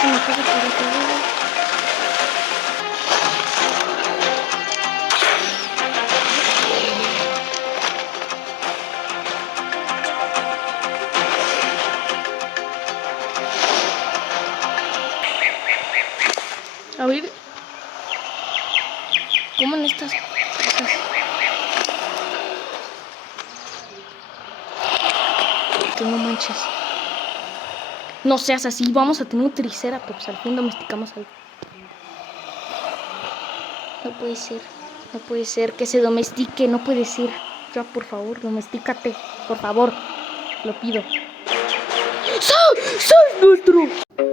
se me pasa por acá. A ver. ¿Cómo en estas cosas? Que no manches. No seas así. Vamos a tener un triceratops. Al fin domesticamos algo. No puede ser. No puede ser que se domestique. No puede ser. Ya, por favor, domestícate. Por favor. Lo pido. ¡Sal! ¡Sal, nuestro!